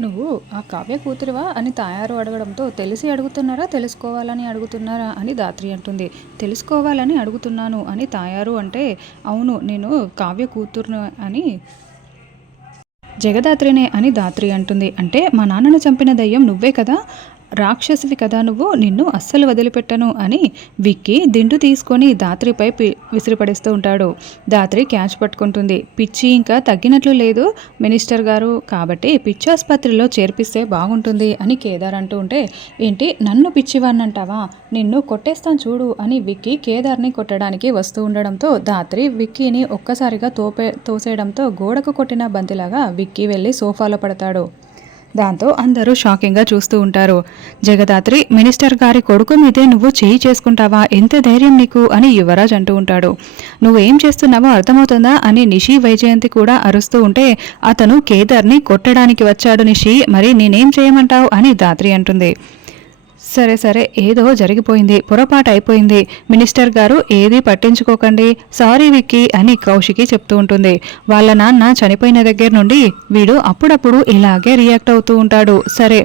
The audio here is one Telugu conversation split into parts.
నువ్వు ఆ కావ్య కూతురివా అని తాయారు అడగడంతో తెలిసి అడుగుతున్నారా తెలుసుకోవాలని అడుగుతున్నారా అని దాత్రి అంటుంది. తెలుసుకోవాలని అడుగుతున్నాను అని తాయారు అంటే అవును నేను కావ్య కూతురును అని జగదాత్రినే అని దాత్రి అంటుంది. అంటే మా నాన్నను చంపిన దయ్యం నువ్వే కదా? రాక్షసువి కదా నువ్వు నిన్ను అస్సలు వదిలిపెట్టను అని విక్కి దిండు తీసుకొని దాత్రిపై విసిరిపడేస్తూ ఉంటాడు. దాత్రి క్యాచ్ పట్టుకుంటుంది. పిచ్చి ఇంకా తగ్గినట్లు లేదు మినిస్టర్ గారు. కాబట్టి పిచ్చి ఆసుపత్రిలో చేర్పిస్తే బాగుంటుంది అని కేదార్ అంటూ ఉంటే ఏంటి నన్ను పిచ్చివాన్నంటావా? నిన్ను కొట్టేస్తాను చూడు అని విక్కీ కేదార్ని కొట్టడానికి వస్తూ ఉండడంతో దాత్రి విక్కీని ఒక్కసారిగా తోపే తోసేయడంతో గోడకు కొట్టిన బంతిలాగా విక్కీ వెళ్ళి సోఫాలో పడతాడు. దాంతో అందరూ షాకింగ్గా చూస్తూ ఉంటారు. జగదాత్రి మినిస్టర్ గారి కొడుకు మీదే నువ్వు చేయి చేసుకుంటావా? ఎంత ధైర్యం నీకు? అని యువరాజ్ అంటూ ఉంటాడు. నువ్వు ఏం చేస్తున్నావో అర్థమవుతుందా? అని నిషి వైజయంతి కూడా అరుస్తూ ఉంటే అతను కేదార్ని కొట్టడానికి వచ్చాడు నిషి మరి నేనేం చేయమంటావు? అని దాత్రి అంటుంది. సరే సరే ఏదో జరిగిపోయింది పొరపాటు అయిపోయింది. మినిస్టర్ గారు ఏది పట్టించుకోకండి. సారీ విక్కీ అని కౌశికి చెప్తూ ఉంటుంది. వాళ్ళ నాన్న చనిపోయిన దగ్గర నుండి వీడు అప్పుడప్పుడు ఇలాగే రియాక్ట్ అవుతూ ఉంటాడు. సరే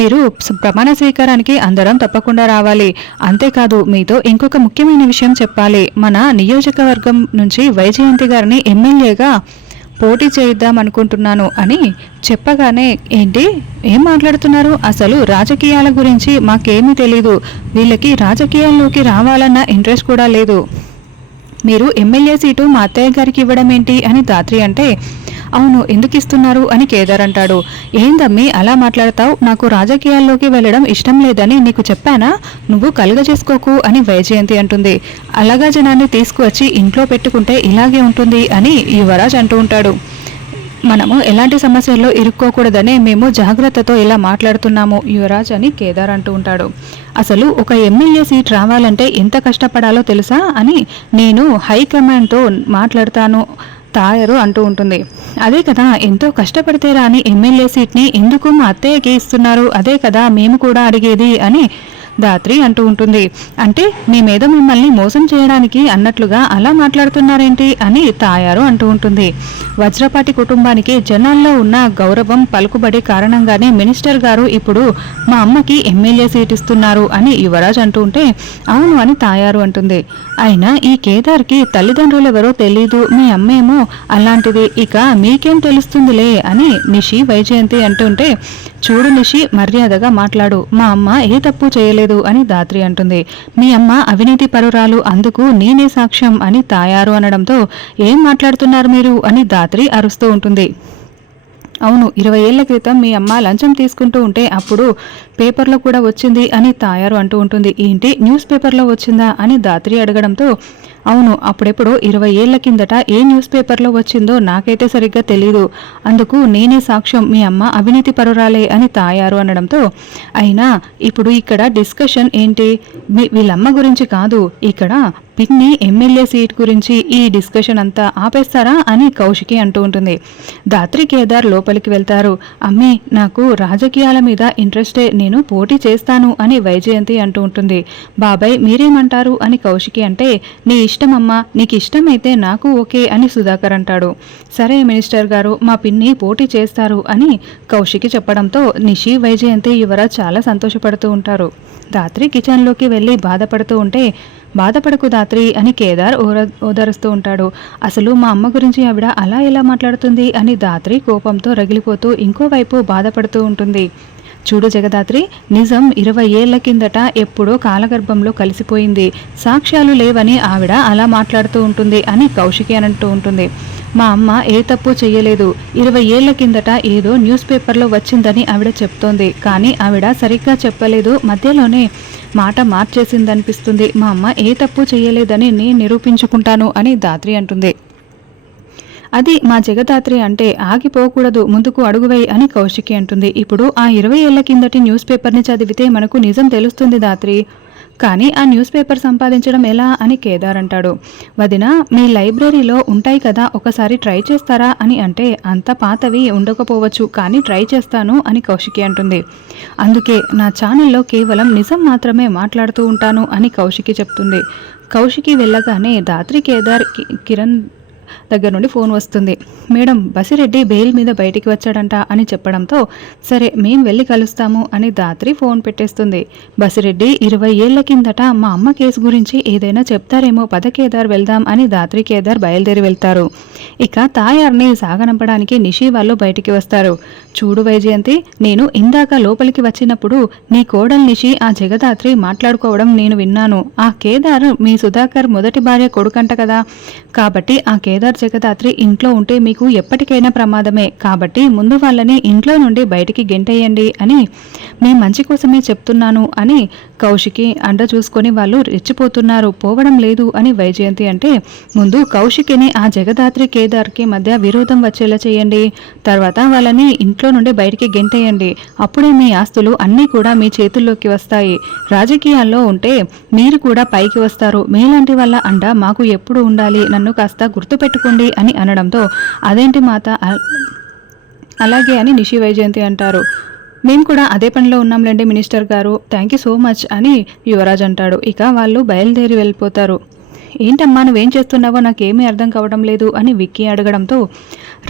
మీరు ప్రమాణ స్వీకారానికి అందరం తప్పకుండా రావాలి. అంతేకాదు మీతో ఇంకొక ముఖ్యమైన విషయం చెప్పాలి. మన నియోజకవర్గం నుంచి వైజయంతి గారిని ఎమ్మెల్యేగా పోటీ చేయిద్దాం అనుకుంటున్నాను అని చెప్పగానే ఏంటి? ఏం మాట్లాడుతున్నారు? అసలు రాజకీయాల గురించి మాకేమీ తెలీదు. వీళ్ళకి రాజకీయాల్లోకి రావాలన్న ఇంట్రెస్ట్ కూడా లేదు. మీరు ఎమ్మెల్యే సీటు మా అత్తయ్య గారికి ఇవ్వడం ఏంటి అని దాత్రి అంటే అవును ఎందుకు ఇస్తున్నారు అని కేదార్ అంటాడు. ఏందమ్మి అలా మాట్లాడతావు? నాకు రాజకీయాల్లోకి వెళ్ళడం ఇష్టం లేదని నీకు చెప్పానా? నువ్వు కలుగజేసుకోకు అని వైజయంతి అంటుంది. అలాగా జనాన్ని తీసుకువచ్చి ఇంట్లో పెట్టుకుంటే ఇలాగే ఉంటుంది అని యువరాజ్ అంటూ ఉంటాడు. మనము ఎలాంటి సమస్యల్లో ఇరుక్కోకూడదనే మేము జాగ్రత్తతో ఇలా మాట్లాడుతున్నాము యువరాజ్ అని కేదార్ అంటూ ఉంటాడు. అసలు ఒక ఎమ్మెల్యే సీట్ రావాలంటే ఎంత కష్టపడాలో తెలుసా అని నేను హైకమాండ్తో మాట్లాడతాను తాయరు అంటూ ఉంటుంది. అదే కదా ఎంతో కష్టపడితే రాని ఎమ్మెల్యే సీట్ని ఎందుకు మా అత్తయ్యకి ఇస్తున్నారు? అదే కదా మేము కూడా అడిగేది అని దాత్రి అంటూ ఉంటుంది. అంటే మీ మీద మిమ్మల్ని మోసం చేయడానికి అన్నట్లుగా అలా మాట్లాడుతున్నారేంటి అని తాయారు అంటూ ఉంటుంది. వజ్రపాటి కుటుంబానికి జనాల్లో ఉన్న గౌరవం పలుకుబడి కారణంగానే మినిస్టర్ గారు ఇప్పుడు మా అమ్మకి ఎమ్మెల్యే సీట్ ఇస్తున్నారు అని యువరాజ్ అంటూ ఉంటే అవును అని తాయారు అంటుంది. అయినా ఈ కేదార్కి తల్లిదండ్రులు ఎవరో తెలీదు మీ అమ్మేమో అలాంటిది ఇక మీకేం తెలుస్తుందిలే అని నిషి వైజయంతి అంటుంటే చూడు నిషి మర్యాదగా మాట్లాడు. మా అమ్మ ఏ తప్పు చేయలేదు అని దాత్రి అంటుంది. మీ అమ్మ అవినీతి పరురాలు అందుకు నేనే సాక్ష్యం అని తాయారు అనడంతో ఏం మాట్లాడుతున్నారు మీరు అని దాత్రి అరుస్తూ ఉంటుంది. అవును ఇరవై ఏళ్ళ క్రితం మీ అమ్మ లంచం తీసుకుంటూ ఉంటే అప్పుడు పేపర్లో కూడా వచ్చింది అని తాయారు అంటూ ఉంటుంది. ఏంటి న్యూస్ పేపర్లో వచ్చిందా అని దాత్రి అడగడంతో అవును అప్పుడెప్పుడు ఇరవై ఏళ్ళ కిందట ఏ న్యూస్ పేపర్లో వచ్చిందో నాకైతే సరిగ్గా తెలీదు. అందుకు నేనే సాక్ష్యం మీ అమ్మ అవినీతి పరురాలే అని తాయారు అనడంతో అయినా ఇప్పుడు ఇక్కడ డిస్కషన్ ఏంటి? మీ వీళ్ళమ్మ గురించి కాదు ఇక్కడ పిన్ని ఎమ్మెల్యే సీట్ గురించి ఈ డిస్కషన్ అంతా ఆపేస్తారా అని కౌశికి అంటూ ఉంటుంది. దాత్రి కేదార్ లోపలికి వెళ్తారు. అమ్మి నాకు రాజకీయాల మీద ఇంట్రెస్టే నేను పోటీ చేస్తాను అని వైజయంతి అంటూ ఉంటుంది. బాబాయ్ మీరేమంటారు? అని కౌశికి అంటే నీ ఇష్టమమ్మా నీకు ఇష్టమైతే నాకు ఓకే అని సుధాకర్ అంటాడు. సరే మినిస్టర్ గారు మా పిన్ని పోటీ చేస్తారు అని కౌశికి చెప్పడంతో నిషి వైజయంతి యువరాజ్ చాలా సంతోషపడుతూ ఉంటారు. దాత్రి కిచెన్లోకి వెళ్ళి బాధపడుతూ ఉంటే బాధపడకు దాత్రి అని కేదార్ ఓర ఓదరుస్తూ ఉంటాడు. అసలు మా అమ్మ గురించి ఆవిడ అలా ఎలా మాట్లాడుతుంది? అని దాత్రి కోపంతో రగిలిపోతూ ఇంకోవైపు బాధపడుతూ ఉంటుంది. చూడు జగదాత్రి నిజం ఇరవై ఏళ్ళ కిందట ఎప్పుడో కాలగర్భంలో కలిసిపోయింది. సాక్ష్యాలు లేవని ఆవిడ అలా మాట్లాడుతూ ఉంటుంది అని కౌశికి అనంటూ ఉంటుంది. మా అమ్మ ఏ తప్పు చేయలేదు ఇరవై ఏళ్ళ కిందట ఏదో న్యూస్ పేపర్లో వచ్చిందని ఆవిడ చెప్తోంది. కానీ ఆవిడ సరిగ్గా చెప్పలేదు. మధ్యలోనే మాట మార్చేసిందనిపిస్తుంది. మా అమ్మ ఏ తప్పు చేయలేదని నేను నిరూపించుకుంటాను అని దాత్రి అంటుంది. అది మా జగదాత్రి అంటే ఆగిపోకూడదు ముందుకు అడుగువై అని కౌశికి అంటుంది. ఇప్పుడు ఆ ఇరవై ఏళ్ళ కిందటి న్యూస్ పేపర్ని చదివితే మనకు నిజం తెలుస్తుంది దాత్రి. కానీ ఆ న్యూస్ పేపర్ సంపాదించడం ఎలా అని కేదార్ అంటాడు. వదిన మీ లైబ్రరీలో ఉంటాయి కదా ఒకసారి ట్రై చేస్తారా అని అంటే అంత పాతవి ఉండకపోవచ్చు కానీ ట్రై చేస్తాను అని కౌశికి అంటుంది. అందుకే నా ఛానల్లో కేవలం నిజం మాత్రమే మాట్లాడుతూ ఉంటాను అని కౌశికి చెప్తుంది. కౌశికి వెళ్ళగానే దాత్రి కేదార్ కిరణ్ దగ్గర నుండి ఫోన్ వస్తుంది. మేడం బసిరెడ్డి బెయిల్ మీద బయటికి వచ్చాడంట అని చెప్పడంతో సరే మేం వెళ్ళి కలుస్తాము అని దాత్రి ఫోన్ పెట్టేస్తుంది. బసిరెడ్డి ఇరవై ఏళ్ళ కిందట మా అమ్మ కేసు గురించి ఏదైనా చెప్తారేమో పద కేదార్ వెళ్దాం అని దాత్రి కేదార్ బయలుదేరి వెళ్తారు. ఇక తాయార్ని సాగనంపడానికి నిషి వాళ్ళు బయటికి వస్తారు. చూడు వైజయంతి నేను ఇందాక లోపలికి వచ్చినప్పుడు నీ కోడల్ నిషి ఆ జగదాత్రి మాట్లాడుకోవడం నేను విన్నాను. ఆ కేదార్ మీ సుధాకర్ మొదటి భార్య కొడుకంట కదా. కాబట్టి ఆ కేదార్ కేదార్ జగదాత్రి ఇంట్లో ఉంటే మీకు ఎప్పటికైనా ప్రమాదమే. కాబట్టి ముందు వాళ్ళని ఇంట్లో నుండి బయటికి గెంటేయండి అని మీ మంచి కోసమే చెప్తున్నాను అని కౌశికి అండ చూసుకొని వాళ్ళు రెచ్చిపోతున్నారు. పోవడం లేదు అని వైజయంతి అంటే ముందు కౌశికిని ఆ జగదాత్రి కేదార్కి మధ్య విరోధం వచ్చేలా చేయండి. తర్వాత వాళ్ళని ఇంట్లో నుండి బయటికి గెంటేయండి. అప్పుడే మీ ఆస్తులు అన్నీ కూడా మీ చేతుల్లోకి వస్తాయి. రాజకీయాల్లో ఉంటే మీరు కూడా పైకి వస్తారు. మీలాంటి వాళ్ళ అండ మాకు ఎప్పుడు ఉండాలి. నన్ను కాస్త పెట్టుకోండి అని అనడంతో అదేంటి మాత? అలాగే అని నిషి వైజయంతి అంటారు. మేము కూడా అదే పనిలో ఉన్నాంలేండి మినిస్టర్ గారు. థ్యాంక్ యూ సో మచ్ అని యువరాజ్ అంటాడు. ఇక వాళ్ళు బయలుదేరి వెళ్ళిపోతారు. ఏంటమ్మా నువ్వేం చేస్తున్నావో నాకేమీ అర్థం కావడం లేదు అని విక్కీ అడగడంతో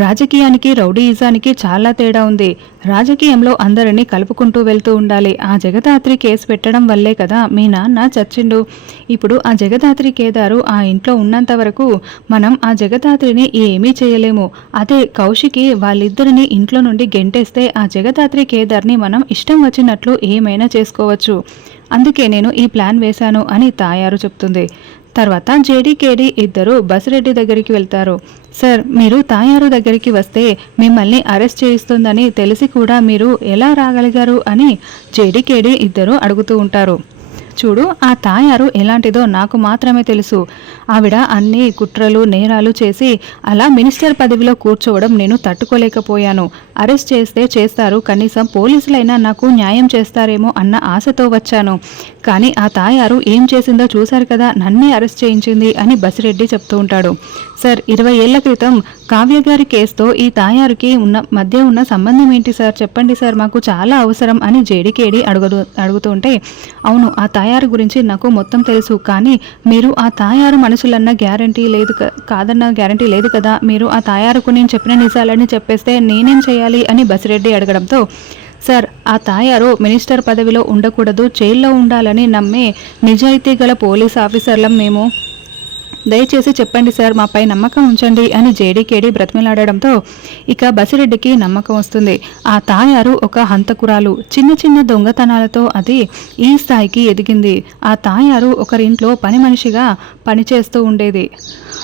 రాజకీయానికి రౌడీయిజానికి చాలా తేడా ఉంది. రాజకీయంలో అందరినీ కలుపుకుంటూ వెళ్తూ ఉండాలి. ఆ జగదాత్రి కేసు పెట్టడం వల్లే కదా మీ నాన్న చచ్చిండు. ఇప్పుడు ఆ జగదాత్రి కేదారు ఆ ఇంట్లో ఉన్నంత వరకు మనం ఆ జగదాత్రిని ఏమీ చేయలేము. అదే కౌశికి వాళ్ళిద్దరిని ఇంట్లో నుండి గెంటేస్తే ఆ జగదాత్రి కేదార్ని మనం ఇష్టం వచ్చినట్లు ఏమైనా చేసుకోవచ్చు. అందుకే నేను ఈ ప్లాన్ వేశాను అని తాయారు చెప్తుంది. తర్వాత జేడీకేడి ఇద్దరు బసిరెడ్డి దగ్గరికి వెళ్తారు. సార్ మీరు తాయారు దగ్గరికి వస్తే మిమ్మల్ని అరెస్ట్ చేయిస్తుందని తెలిసి కూడా మీరు ఎలా రాగలిగారు? అని జేడీకేడి ఇద్దరు అడుగుతూ ఉంటారు. చూడు ఆ తాయారు ఎలాంటిదో నాకు మాత్రమే తెలుసు. ఆవిడ అన్ని కుట్రలు నేరాలు చేసి అలా మినిస్టర్ పదవిలో కూర్చోవడం నేను తట్టుకోలేకపోయాను. అరెస్ట్ చేస్తే చేస్తారు కనీసం పోలీసులైనా నాకు న్యాయం చేస్తారేమో అన్న ఆశతో వచ్చాను. కానీ ఆ తాయారు ఏం చేసిందో చూశారు కదా నన్నే అరెస్ట్ చేయించింది అని బసిరెడ్డి చెప్తూ ఉంటాడు. సార్ ఇరవై ఏళ్ళ క్రితం కావ్య గారి కేసుతో ఈ తాయారుకి ఉన్న మధ్య ఉన్న సంబంధం ఏంటి సార్? చెప్పండి సార్ మాకు చాలా అవసరం అని జేడికేడి అడుగు అడుగుతుంటే అవును ఆ తాయారు తాయారు గురించి నాకు మొత్తం తెలుసు. కానీ మీరు ఆ తాయారు మనుషులన్న గ్యారంటీ లేదు కాదన్న గ్యారంటీ లేదు కదా. మీరు ఆ తాయారుకు నేను చెప్పిన నిజాలని చెప్పేస్తే నేనేం చేయాలి అని బసిరెడ్డి అడగడంతో సార్ ఆ తాయారు మినిస్టర్ పదవిలో ఉండకూడదు. జైల్లో ఉండాలని నమ్మే నిజాయితీ గల పోలీస్ ఆఫీసర్లం మేము. దయచేసి చెప్పండి సార్ మాపై నమ్మకం ఉంచండి అని జేడీకేడి బ్రతిమిలాడడంతో ఇక బసిరెడ్డికి నమ్మకం వస్తుంది. ఆ తాయారు ఒక హంతకురాలు. చిన్న చిన్న దొంగతనాలతో అది ఈ స్థాయికి ఎదిగింది. ఆ తాయారు ఒకరింట్లో పని మనిషిగా పనిచేస్తూ ఉండేది.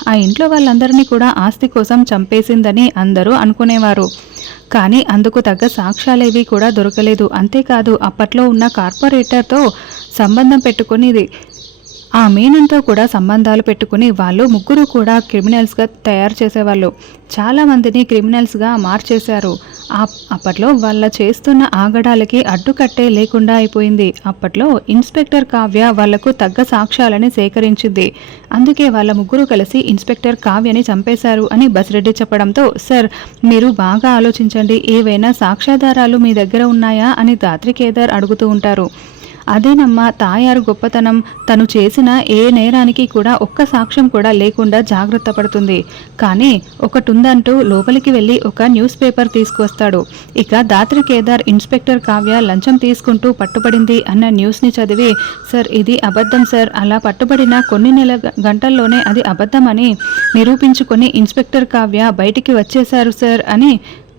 ఆ ఇంట్లో వాళ్ళందరినీ కూడా ఆస్తి కోసం చంపేసిందని అందరూ అనుకునేవారు. కానీ అందుకు తగ్గ సాక్ష్యాలేవి కూడా దొరకలేదు. అంతేకాదు అప్పట్లో ఉన్న కార్పొరేటర్తో సంబంధం పెట్టుకునేది. ఆ మీనంతో కూడా సంబంధాలు పెట్టుకుని వాళ్ళు ముగ్గురు కూడా క్రిమినల్స్గా తయారు చేసేవాళ్ళు. చాలామందిని క్రిమినల్స్గా మార్చేశారు. అప్పట్లో వాళ్ళ చేస్తున్న ఆగడాలకి అడ్డుకట్టే లేకుండా అయిపోయింది. అప్పట్లో ఇన్స్పెక్టర్ కావ్య వాళ్ళకు తగ్గ సాక్ష్యాలని సేకరించింది. అందుకే వాళ్ళ ముగ్గురు కలిసి ఇన్స్పెక్టర్ కావ్యని చంపేశారు అని బసిరెడ్డి చెప్పడంతో సార్ మీరు బాగా ఆలోచించండి. ఏవైనా సాక్ష్యాధారాలు మీ దగ్గర ఉన్నాయా? అని దాత్రికేదర్ అడుగుతూ ఉంటారు. అదేనమ్మా తాయారు గొప్పతనం. తను చేసిన ఏ నేరానికి కూడా ఒక్క సాక్ష్యం కూడా లేకుండా జాగ్రత్త పడుతుంది. కానీ ఒకటుందంటూ లోపలికి వెళ్ళి ఒక న్యూస్ పేపర్ తీసుకొస్తాడు ఇక దాత్రి కేదార్ ఇన్స్పెక్టర్ కావ్య లంచం తీసుకుంటూ పట్టుబడింది అన్న న్యూస్ని చదివి సార్ ఇది అబద్ధం సార్. అలా పట్టుబడిన కొన్ని నెల గంటల్లోనే అది అబద్ధమని నిరూపించుకొని ఇన్స్పెక్టర్ కావ్య బయటికి వచ్చేశారు సార్ అని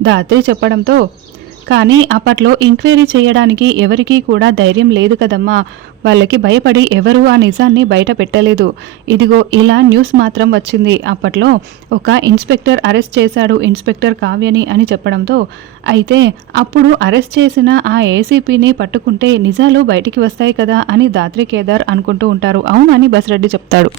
దాత్రి చెప్పడంతో కానీ అప్పట్లో ఎంక్వైరీ చేయడానికి ఎవరికీ కూడా ధైర్యం లేదు కదమ్మా. వాళ్ళకి భయపడి ఎవరు ఆ నిజాన్ని బయట పెట్టలేదు. ఇదిగో ఇలా న్యూస్ మాత్రం వచ్చింది. అప్పట్లో ఒక ఇన్స్పెక్టర్ అరెస్ట్ చేశాడు ఇన్స్పెక్టర్ కావ్యని అని చెప్పడంతో అయితే అప్పుడు అరెస్ట్ చేసిన ఆ ఏసీపీని పట్టుకుంటే నిజాలు బయటికి వస్తాయి కదా అని దాత్రి కేదార్ అనుకుంటూ ఉంటారు. అవునని బస్రెడ్డి చెప్తాడు.